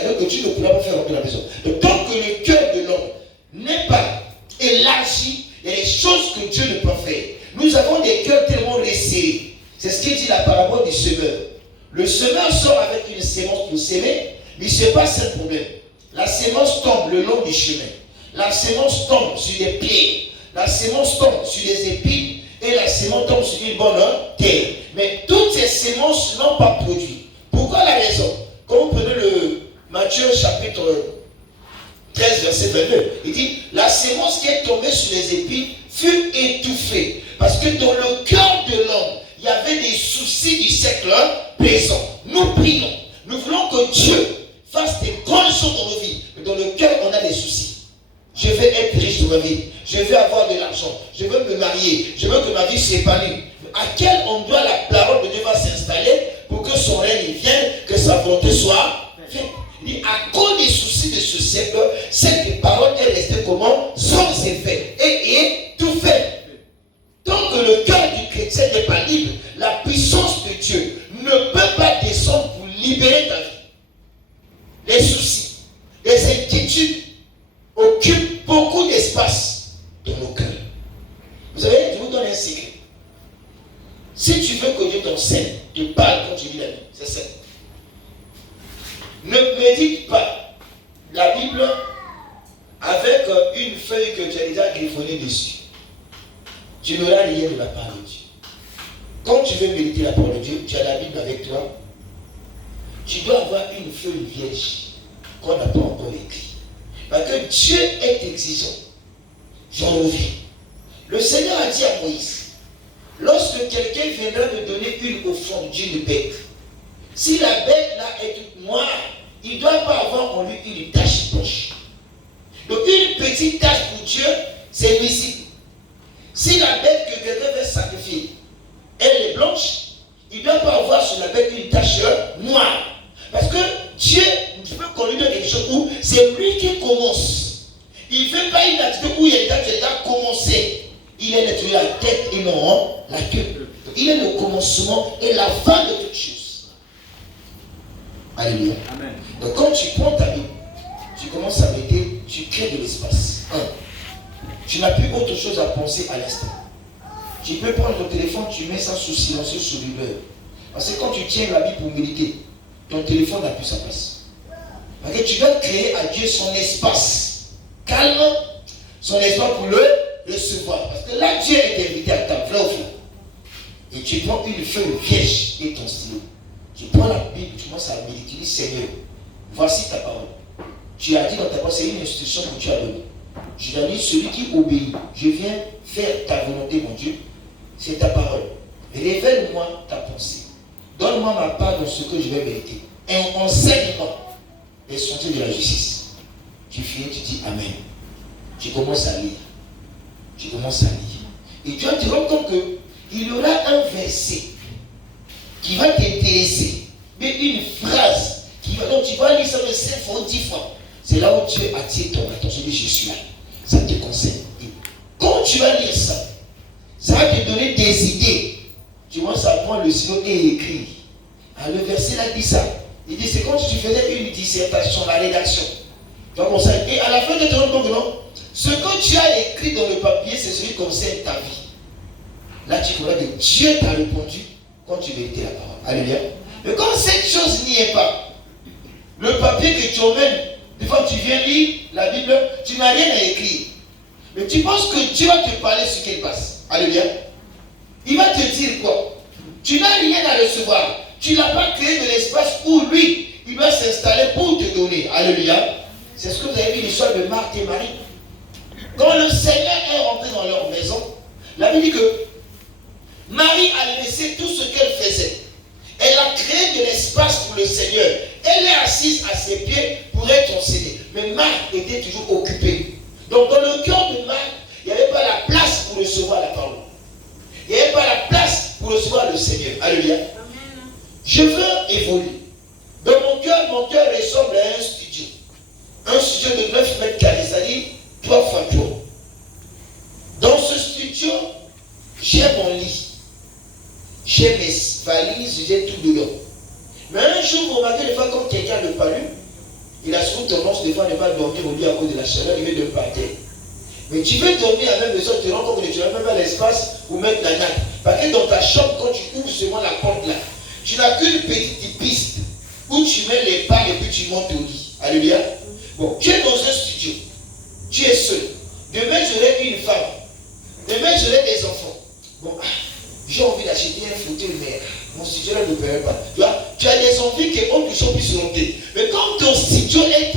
cadeaux que tu ne pourras pas faire rentrer dans la maison. Donc, tant que le cœur de l'homme n'est pas élargi, il y a des choses que Dieu ne peut pas faire. Nous avons des cœurs tellement resserrés. C'est ce qui dit la parabole du semeur. Le semeur sort avec une sémence pour s'aimer, mais il se passe un problème. La sémence tombe le long du chemin. La sémence tombe sur des pieds. La sémence tombe sur des épines. Et la sémence tombe sur une bonne terre. Mais toutes ces sémences n'ont pas produit. Pourquoi la raison? Quand vous prenez le Matthieu chapitre 13, verset 22, il dit, la sémence qui est tombée sur les épines fut étouffée. Parce que dans le cœur de l'homme, il y avait des soucis du siècle présent. Nous prions. Nous voulons que Dieu fasse des grandes choses dans nos vies. Mais dans le cœur, on a des soucis. Je veux être riche dans ma vie. Je veux avoir de l'argent. Je veux me marier. Je veux que ma vie s'épanouisse. À quel endroit la parole de Dieu va s'installer pour que son règne vienne, que sa volonté soit faite? Il dit, à cause des soucis de ce siècle, cette parole est restée comment? Sans effet et étouffée. Tant que le cœur du chrétien n'est pas libre, la puissance de Dieu ne peut pas descendre pour libérer ta vie. Les soucis, les inquiétudes occupent beaucoup d'espace dans nos cœurs. Vous savez, je vous donne un secret. Si tu veux que Dieu t'enseigne, te parle quand tu lis la Bible, c'est ça. Ne médite pas la Bible avec une feuille que tu as déjà griffonnée dessus. Tu n'auras rien de la part de Dieu. Quand tu veux méditer la parole de Dieu, tu as la Bible avec toi. Tu dois avoir une feuille vierge qu'on n'a pas encore écrite. Parce que Dieu est exigeant. J'en reviens. Le Seigneur a dit à Moïse, lorsque quelqu'un viendra me donner une offrande d'une bête, si la bête là est toute noire, il ne doit pas avoir en lui une tache blanche. Donc une petite tache pour Dieu, c'est visible. Si la bête que quelqu'un veut sacrifier, elle est blanche, il ne doit pas avoir sur la bête une tache noire. Parce que Dieu, tu peux qu'on lui donne quelque chose où c'est lui qui commence. Il ne fait pas une attitude où il y a déjà commencé. Il est nettoyé la tête et non la queue. Il est le commencement et la fin de toutes choses. Alléluia. Amen. Donc quand tu prends ta Bible, tu commences à méditer, tu crées de l'espace. Tu n'as plus autre chose à penser à l'instant. Tu peux prendre ton téléphone, tu mets ça sous silencieux sur l'humeur. Parce que quand tu tiens la Bible pour méditer, ton téléphone n'a plus sa place. Parce que tu dois créer à Dieu son espace calme, son espace pour le recevoir. Parce que là, Dieu est invité à ta vraie offre. Et tu prends une feuille vierge et ton stylo. Tu prends la Bible, tu commences à méditer. Tu dis, Seigneur, voici ta parole. Tu as dit dans ta parole, c'est une instruction que tu as donnée. Je t'ai dit, celui qui obéit, je viens faire ta volonté, mon Dieu, c'est ta parole. Révèle-moi ta pensée. Donne-moi ma part dans ce que je vais méditer. Et enseigne-moi les sentiers de la justice. Tu finis, tu dis Amen. Tu commences à lire. Tu commences à lire. Et tu vas te rendre compte qu'il y aura un verset qui va t'intéresser. Mais une phrase donc tu vas lire ça de 5 fois, 10 fois. C'est là où Dieu attire ton attention. Je suis là. Ça te concerne. Et quand tu vas lire ça, ça va te donner des idées. Tu vois, ça prend le stylo et écrit. Ah, le verset là dit ça. Il dit c'est comme si tu faisais une dissertation, la rédaction. Donc, et à la fin de te rendre compte, non, ce que tu as écrit dans le papier, c'est ce qui concerne ta vie. Là, tu comprends que Dieu t'a répondu quand tu méditais la parole. Alléluia. Mais comme cette chose n'y est pas, le papier que tu emmènes, des fois tu viens lire la Bible, tu n'as rien à écrire. Mais tu penses que Dieu va te parler sur quelle base? Alléluia. Il va te dire quoi? Tu n'as rien à recevoir. Tu n'as pas créé de l'espace où lui, il doit s'installer pour te donner. Alléluia. C'est ce que vous avez vu l'histoire de Marthe et Marie. Quand le Seigneur est rentré dans leur maison, la Bible dit que Marie a laissé tout ce qu'elle faisait. Elle a créé de l'espace pour le Seigneur. Elle est assise à ses pieds pour être enseignée. Mais Marthe était toujours occupée. Donc dans le cœur de Marthe, il n'y avait pas la place pour recevoir la parole. Il n'y avait pas la place pour recevoir le Seigneur. Alléluia. Amen. Je veux évoluer. Dans mon cœur ressemble à un studio. Un studio de 9 mètres carrés, c'est-à-dire 3 fois 3. Dans ce studio, j'ai mon lit. J'ai mes valises, j'ai tout dedans. Mais un jour, vous remarquez, des fois, quand quelqu'un le parle, Il a souvent tendance des fois à ne pas dormir au lit à cause de la chaleur, il veut dormir par terre. Mais tu veux dormir à même besoin, tu te rends compte que tu n'as même pas l'espace pour mettre la natte. Parce que dans ta chambre, quand tu ouvres seulement la porte là, tu n'as qu'une petite piste où tu mets les pas et puis tu montes au lit. Alléluia. Bon, tu es dans un studio. Tu es seul. Demain, j'aurai une femme. Demain, j'aurai des enfants. Bon, j'ai envie d'acheter un fauteuil, mais mon studio ne me permet pas. Tu vois, tu as des envies qu'on puisse monter. Mais comme ton studio est